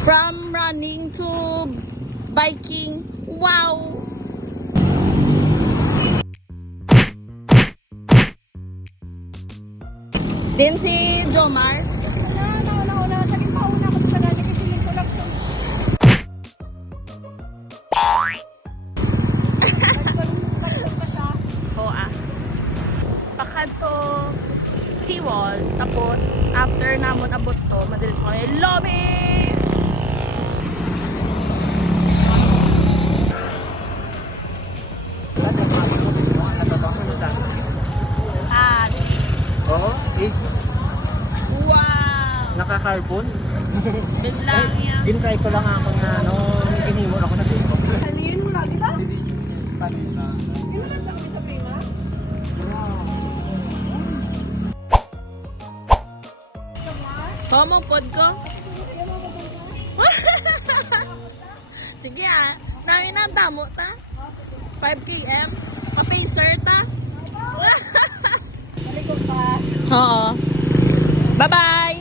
From running to biking. Wow! Din si Jomar. Wala. Sabi pauna ako sa gani kasi lingko lang sa... Nagsag ka siya. Oo Pakad to seawall. Tapos, after namon abot to, madalis ko kami lobby! Oo, AIDS. Wow! Nakakarbon. Bilang yan. Ginitry ko lang ako na ginimon ako na dito. Aliyin mo lagi ba? Kanina. Hindi mo lang sa pinga? Homo pod ko? Sige namin na ang damo ta. 5 km. Pa-pacer ta. Malikot pa. Oo. Bye-bye!